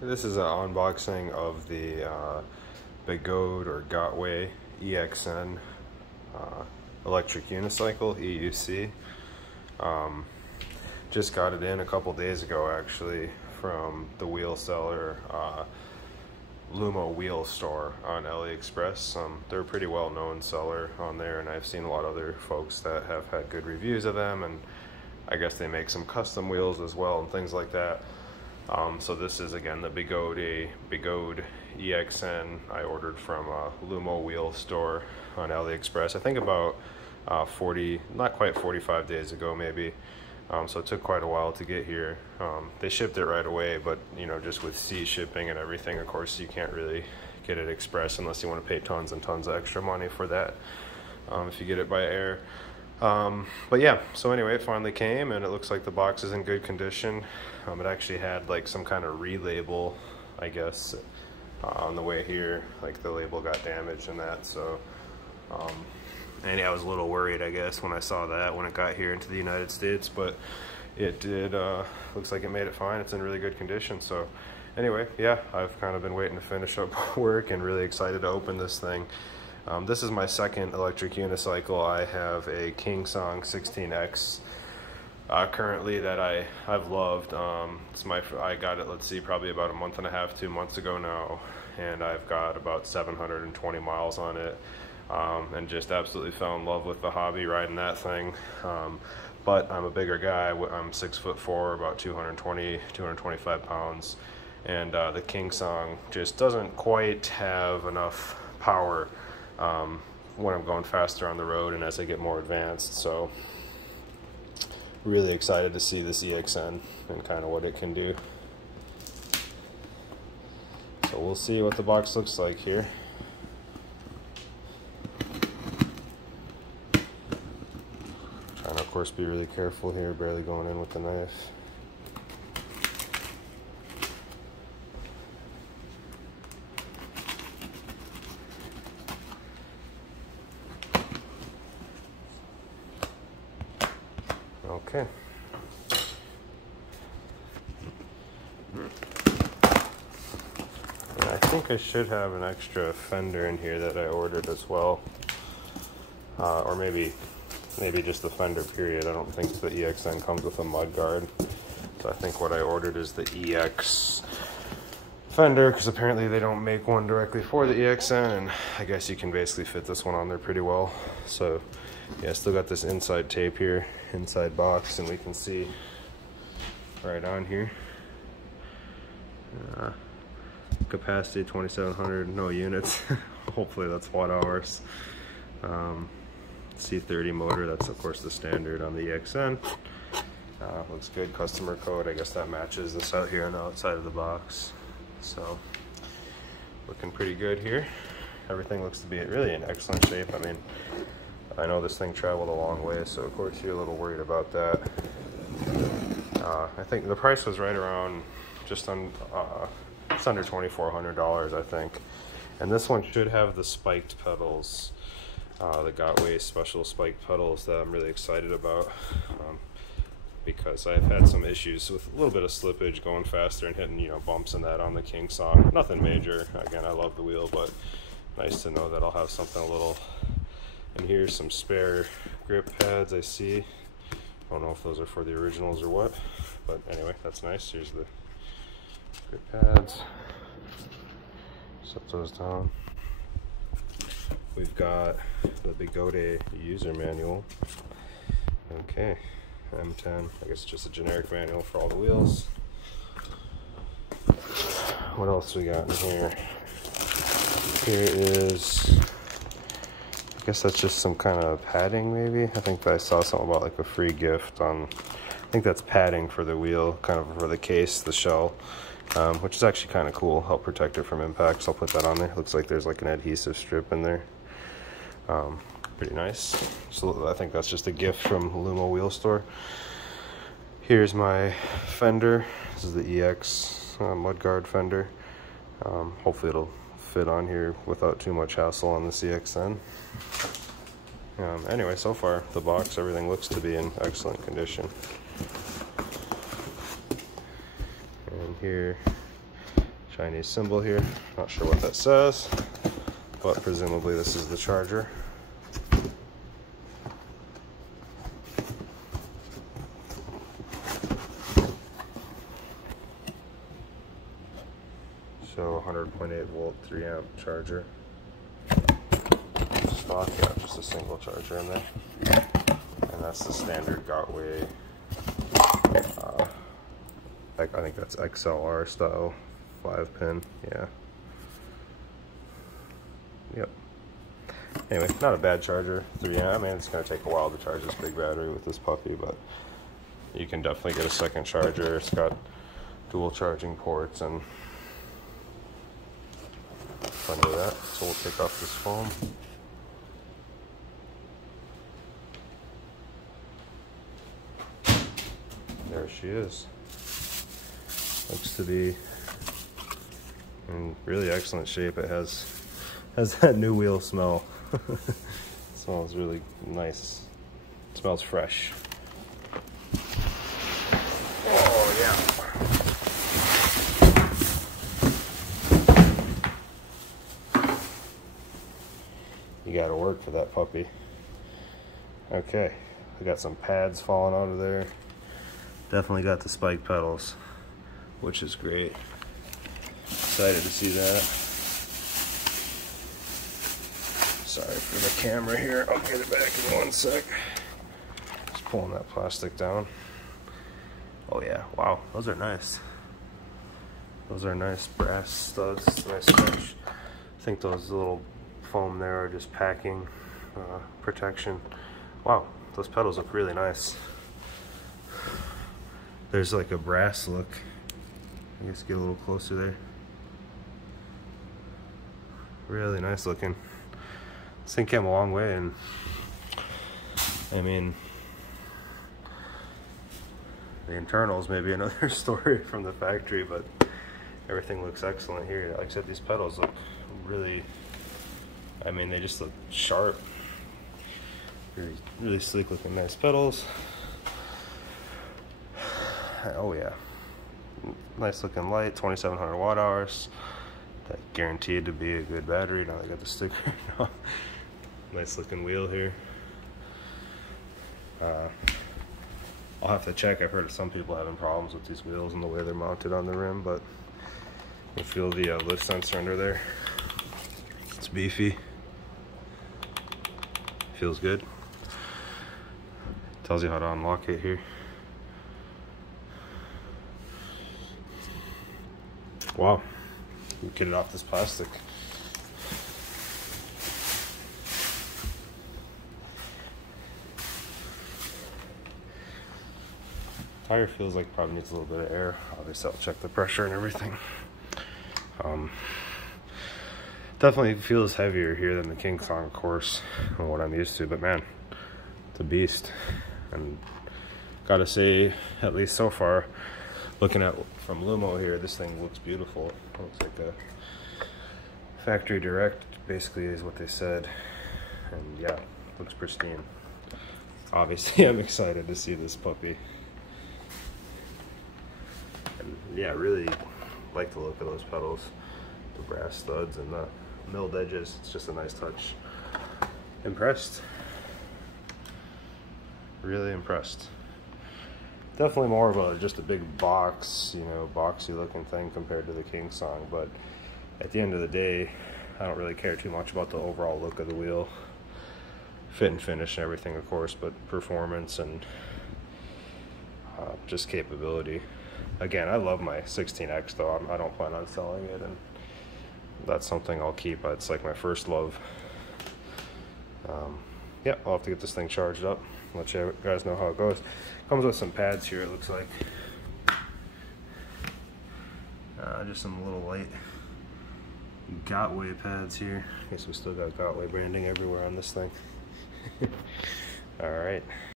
This is an unboxing of the Begode or Gotway EXN electric unicycle, EUC. Just got it in a couple days ago actually from the wheel seller Loomo Wheel Store on AliExpress. They're a pretty well-known seller on there, and I've seen a lot of other folks that have had good reviews of them, and I guess they make some custom wheels as well and things like that. So this is again the Begode EX.N I ordered from Loomo Wheel Store on AliExpress. I think about 40, not quite 45 days ago maybe. So it took quite a while to get here. They shipped it right away, but you know, just with sea shipping and everything, of course, you can't really get it express unless you want to pay tons and tons of extra money for that if you get it by air. But yeah, so anyway, it finally came, and it looks like the box is in good condition. It actually had like some kind of relabel, I guess, on the way here. Like the label got damaged and that, so and yeah, I was a little worried, I guess, when I saw that when it got here into the United States, but it did. Looks like it made it fine. It's in really good condition. So anyway, yeah, I've kind of been waiting to finish up work and really excited to open this thing. This is my second electric unicycle. I have a Kingsong 16X currently that I've loved. I got it, let's see, probably about a month and a half, 2 months ago now, and I've got about 720 miles on it, and just absolutely fell in love with the hobby riding that thing. But I'm a bigger guy. I'm 6'4", about 220, 225 pounds, and the Kingsong just doesn't quite have enough power when I'm going faster on the road and as I get more advanced. So really excited to see this EXN and kind of what it can do. So we'll see what the box looks like here. Trying to, of course, be really careful here, barely going in with the knife. Okay. I think I should have an extra fender in here that I ordered as well, or maybe just the fender period. I don't think the EXN comes with a mud guard, so I think what I ordered is the EX fender, because apparently they don't make one directly for the EXN, and I guess you can basically fit this one on there pretty well. So yeah, still got this inside tape here, inside box, and we can see right on here. Capacity 2,700, no units. Hopefully that's watt hours. C30 motor, that's of course the standard on the EXN. Looks good. Customer code, I guess that matches this out here on the outside of the box. So looking pretty good here. Everything looks to be really in excellent shape. I mean, I know this thing traveled a long way, so of course you're a little worried about that. I think the price was right around just under $2,400, I think. And this one should have the spiked pedals, the Gotway special spiked pedals that I'm really excited about, because I've had some issues with a little bit of slippage going faster and hitting, you know, bumps and that on the Kingsong. Nothing major. Again, I love the wheel, but nice to know that I'll have something a little. And here's some spare grip pads I see. I don't know if those are for the originals or what, but anyway, that's nice. Here's the grip pads. Set those down. We've got the Begode user manual. Okay, M10. I guess it's just a generic manual for all the wheels. What else we got in here? Here is, I guess that's just some kind of padding maybe. I think I saw something about like a free gift on, I think that's padding for the wheel, kind of for the case, the shell, which is actually kind of cool. Help protect it from impacts. I'll put that on there. Looks like there's like an adhesive strip in there. Pretty nice. So I think that's just a gift from Loomo Wheel Store. Here's my fender. This is the EX mudguard fender. Hopefully it'll fit on here without too much hassle on the EXN. Anyway, so far the box, everything looks to be in excellent condition. And here Chinese symbol here. Not sure what that says, but presumably this is the charger. So 100.8 volt, 3 amp charger. Stock, yeah, just a single charger in there. And that's the standard Gotway, I think that's XLR style 5-pin, yeah. Yep. Anyway, not a bad charger, 3 amp. I mean, it's gonna take a while to charge this big battery with this puppy, but you can definitely get a second charger. It's got dual charging ports and plenty of that. So we'll take off this foam. There she is. Looks to be in really excellent shape. It has that new wheel smell. It smells really nice. It smells fresh. Oh yeah. You gotta work for that puppy. Okay, I got some pads falling out of there. Definitely got the spike pedals, which is great. Excited to see that. Sorry for the camera here. I'll get it back in one sec. Just pulling that plastic down. Oh yeah, wow, those are nice. Those are nice brass studs, nice finish. I think those little foam there are just packing protection. Wow, those pedals look really nice. There's like a brass look. I guess get a little closer there. Really nice looking. This thing came a long way, and I mean, the internals may be another story from the factory, but everything looks excellent here. Like I said, these pedals look really, I mean, they just look sharp. Really, really sleek looking, nice pedals. Oh yeah, nice looking light, 2700 watt hours. That guaranteed to be a good battery. Now I got the sticker. Nice looking wheel here. I'll have to check. I've heard of some people having problems with these wheels and the way they're mounted on the rim, but you feel the lift sensor under there. It's beefy. Feels good. Tells you how to unlock it here. Wow, get it off this plastic. Tire feels like probably needs a little bit of air. Obviously I'll check the pressure and everything. Definitely feels heavier here than the King Kong, of course, than what I'm used to, but man, it's a beast. And gotta say, at least so far, looking at from Loomo here, this thing looks beautiful. It looks like a factory direct, basically, is what they said. And yeah, looks pristine. Obviously, I'm excited to see this puppy. And yeah, really like the look of those pedals, the brass studs and the milled edges. It's just a nice touch. Impressed. Really impressed. Definitely more of a just a big box, you know, boxy looking thing compared to the King Kong, but at the end of the day, I don't really care too much about the overall look of the wheel. Fit and finish and everything, of course, but performance and just capability. Again, I love my 16X though. I don't plan on selling it, and that's something I'll keep. It's like my first love. Yeah, I'll have to get this thing charged up. Let you guys know how it goes. Comes with some pads here, it looks like. Just some little light Gotway pads here. I guess we still got Gotway branding everywhere on this thing. All right.